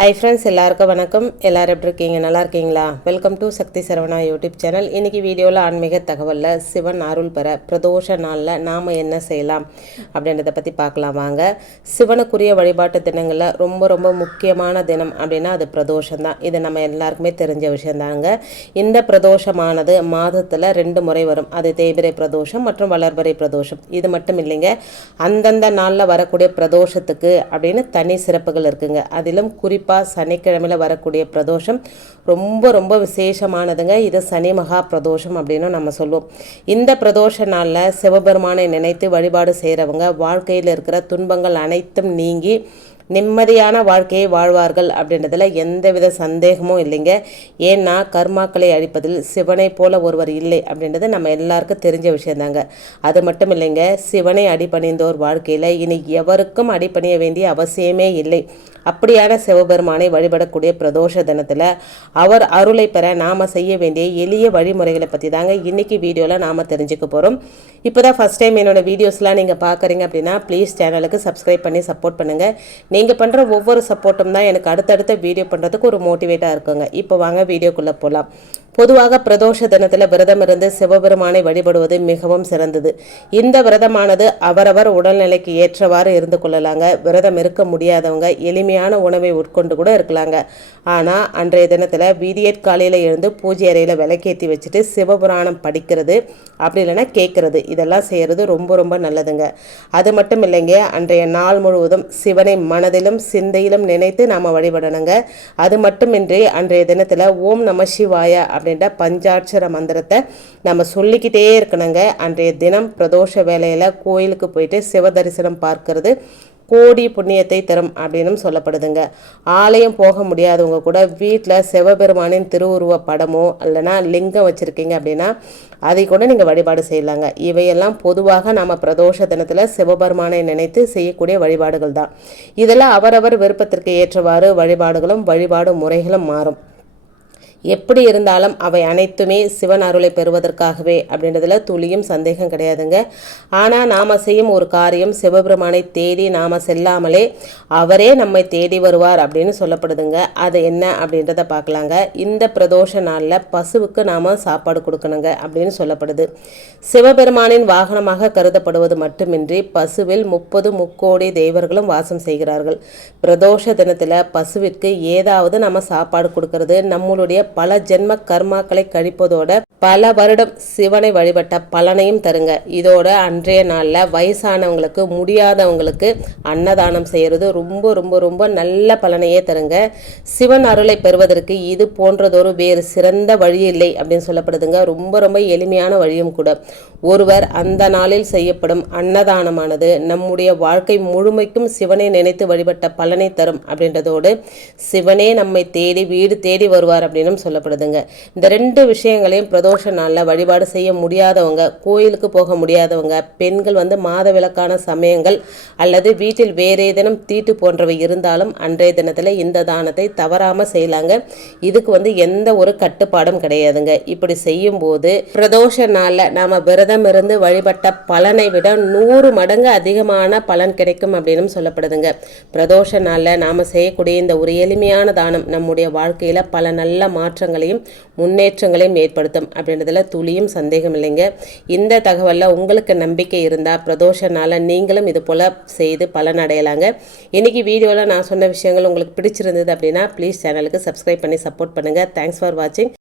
Hi friends எல்லாருக்கும் வணக்கம். எல்லோரும் எப்படி இருக்கீங்க? நல்லா இருக்கீங்களா? Welcome to Sakthi Saravana YouTube channel இன்றைக்கி வீடியோவில் ஆன்மீக தகவலில் சிவன் அருள் பெற பிரதோஷ நாளில் நாம் என்ன செய்யலாம் அப்படின்றத பற்றி பார்க்கலாம் வாங்க. சிவனுக்குரிய வழிபாட்டு தினங்களில் ரொம்ப ரொம்ப முக்கியமான தினம் அப்படின்னா அது பிரதோஷம் தான். இது நம்ம எல்லாருக்குமே தெரிஞ்ச விஷயந்தாங்க இந்த பிரதோஷமானது மாதத்தில் ரெண்டு முறை வரும். அது தேய்பிரை பிரதோஷம் மற்றும் வளர்பிறை பிரதோஷம். இது மட்டும் இல்லைங்க. அந்தந்த நாளில் வரக்கூடிய பிரதோஷத்துக்கு அப்படின்னு தனி சிறப்புகள் இருக்குங்க. அதிலும் குறிப்பு குறிப்பாக சனிக்கிழமையில் வரக்கூடிய பிரதோஷம் ரொம்ப ரொம்ப விசேஷமானதுங்க. இது சனி மகா பிரதோஷம் அப்படின்னு நம்ம சொல்லுவோம். இந்த பிரதோஷ நாளில் சிவபெருமானை நினைத்து வழிபாடு செய்கிறவங்க வாழ்க்கையில் இருக்கிற துன்பங்கள் அனைத்தும் நீங்கி நிம்மதியான வாழ்க்கையை வாழ்வார்கள் அப்படின்றதுல எந்தவித சந்தேகமும் இல்லைங்க. ஏன்னா கர்மாக்களை அழிப்பதில் சிவனை போல ஒருவர் இல்லை அப்படின்றது நம்ம எல்லாருக்கும் தெரிஞ்ச விஷயந்தாங்க. அது மட்டும் இல்லைங்க சிவனை அடிபணிந்தோர் வாழ்க்கையில் இனி எவருக்கும் அடிபணிய வேண்டிய அவசியமே இல்லை. அப்படியான சிவபெருமானை வழிபடக்கூடிய பிரதோஷ தினத்தில் அவர் அருளை பெற நாம் செய்ய வேண்டிய எளிய வழிமுறைகளை பற்றி தாங்க இன்றைக்கி வீடியோவில் நாம் தெரிஞ்சுக்க போகிறோம் இப்போ தான் ஃபஸ்ட் டைம் என்னோடய வீடியோஸ்லாம் நீங்கள் பார்க்குறீங்க அப்படின்னா ப்ளீஸ் சேனலுக்கு சப்ஸ்கிரைப் பண்ணி சப்போர்ட் பண்ணுங்கள் நீங்கள் பண்ணுற ஒவ்வொரு சப்போர்ட்டும் தான் எனக்கு அடுத்தடுத்த வீடியோ பண்ணுறதுக்கு ஒரு மோட்டிவேட்டாக இருக்குங்க. இப்போ வாங்க வீடியோக்குள்ளே போகலாம் பொதுவாக பிரதோஷ தினத்தில் விரதம் இருந்து சிவபெருமானை வழிபடுவது மிகவும் சிறந்தது. இந்த விரதமானது அவரவர் உடல்நிலைக்கு ஏற்றவாறு இருந்து கொள்ளலாங்க. விரதம் இருக்க முடியாதவங்க எளிமையான உணவை உட்கொண்டு கூட இருக்கலாங்க. ஆனால் அன்றைய தினத்தில் வீடியட் காலையில் எழுந்து பூஜை அறையில் விளக்கேற்றி வச்சுட்டு சிவபுராணம் படிக்கிறது அப்படி இல்லைன்னா கேட்குறது இதெல்லாம் செய்கிறது ரொம்ப ரொம்ப நல்லதுங்க. அது மட்டும் இல்லைங்க அன்றைய நாள் முழுவதும் சிவனை மனதிலும் சிந்தையிலும் நினைத்து நாம் வழிபடணுங்க. அது மட்டுமின்றி அன்றைய தினத்தில் ஓம் நம சிவாய அப்படின்ற பஞ்சாட்சர மந்திரத்தை நம்ம சொல்லிக்கிட்டே இருக்கணுங்க. அன்றைய தினம் பிரதோஷ வேலையில் கோயிலுக்கு போயிட்டு சிவ தரிசனம் பார்க்கறது கோடி புண்ணியத்தை தரும் அப்படின்னும் சொல்லப்படுதுங்க. ஆலயம் போக முடியாதவங்க கூட வீட்டில் சிவபெருமானின் திருவுருவ படமோ இல்லைனா லிங்கம் வச்சுருக்கீங்க அப்படின்னா அதை கூட நீங்கள் வழிபாடு செய்யலாங்க. இவையெல்லாம் பொதுவாக நம்ம பிரதோஷ தினத்தில் சிவபெருமானை நினைத்து செய்யக்கூடிய வழிபாடுகள் தான். இதெல்லாம் அவரவர் விருப்பத்திற்கு ஏற்றவாறு வழிபாடுகளும் வழிபாடு முறைகளும் மாறும். எப்படி இருந்தாலும் அவை அனைத்துமே சிவன் அருளை பெறுவதற்காகவே அப்படின்றதுல துளியும் சந்தேகம் கிடையாதுங்க. ஆனால் நாம் செய்யும் ஒரு காரியம் சிவபெருமானை தேடி நாம் செல்லாமலே அவரே நம்மை தேடி வருவார் அப்படின்னு சொல்லப்படுதுங்க. அது என்ன அப்படின்றத பார்க்கலாங்க. இந்த பிரதோஷ நாளில் பசுவுக்கு நாம் சாப்பாடு கொடுக்கணுங்க அப்படின்னு சொல்லப்படுது. சிவபெருமானின் வாகனமாக கருதப்படுவது மட்டுமின்றி பசுவில் முப்பது முக்கோடி தேவர்களும் வாசம் செய்கிறார்கள். பிரதோஷ தினத்தில் பசுவிற்கு ஏதாவது நம்ம சாப்பாடு கொடுக்கறது நம்மளுடைய பல ஜென்ம கர்மாக்களை கழிப்பதோட பல வருடம் சிவனை வழிபட்ட பலனையும் தருங்க. இதோட அன்றைய நாளில் வயசானவங்களுக்கு முடியாதவங்களுக்கு அன்னதானம் செய்கிறது ரொம்ப ரொம்ப ரொம்ப நல்ல பலனையே தருங்க. சிவன் அருளை பெறுவதற்கு இது போன்றதொரு வேறு சிறந்த வழி இல்லை அப்படின்னு சொல்லப்படுதுங்க. ரொம்ப ரொம்ப எளிமையான வழியும் கூட. ஒருவர் அந்த நாளில் செய்யப்படும் அன்னதானமானது நம்முடைய வாழ்க்கை முழுமைக்கும் சிவனை நினைத்து வழிபட்ட பலனை தரும் அப்படின்றதோடு சிவனே நம்மை தேடி வீடு தேடி வருவார் அப்படின்னும் சொல்லப்படுதுங்க. இந்த ரெண்டு விஷயங்களையும் பிரதோஷ நாளில் வழிபாடு செய்ய முடியாதவங்க கோயிலுக்கு போக முடியாதவங்க பெண்கள் வந்து மாத விளக்கான சமயங்கள் அல்லது வீட்டில் வேறு ஏதேனும் தீட்டு போன்றவை இருந்தாலும் அன்றைய தினத்தில் இந்த தானத்தை தவறாமல் செய்யலாங்க. இதுக்கு வந்து எந்த ஒரு கட்டுப்பாடும் கிடையாதுங்க. இப்படி செய்யும்போது பிரதோஷ நாளில் நாம் விரதம் இருந்து வழிபட்ட பலனை விட நூறு மடங்கு அதிகமான பலன் கிடைக்கும் அப்படின்னு சொல்லப்படுதுங்க. பிரதோஷ நாளில் நாம் செய்யக்கூடிய இந்த ஒரு எளிமையான தானம் நம்முடைய வாழ்க்கையில் பல நல்ல மாற்றங்களையும் முன்னேற்றங்களையும் ஏற்படுத்தும். அப்படின்றதுல துளியும் சந்தேகம் இல்லைங்க. இந்த தகவலில் உங்களுக்கு நம்பிக்கை இருந்தால் பிரதோஷனால் நீங்களும் இது போல் செய்து பலன் அடையலாங்க. இன்றைக்கி வீடியோவில் நான் சொன்ன விஷயங்கள் உங்களுக்கு பிடிச்சிருந்தது அப்படின்னா ப்ளீஸ் சேனலுக்கு சப்ஸ்கிரைப் பண்ணி சப்போர்ட் பண்ணுங்கள் தேங்க்ஸ் ஃபார் வாட்சிங்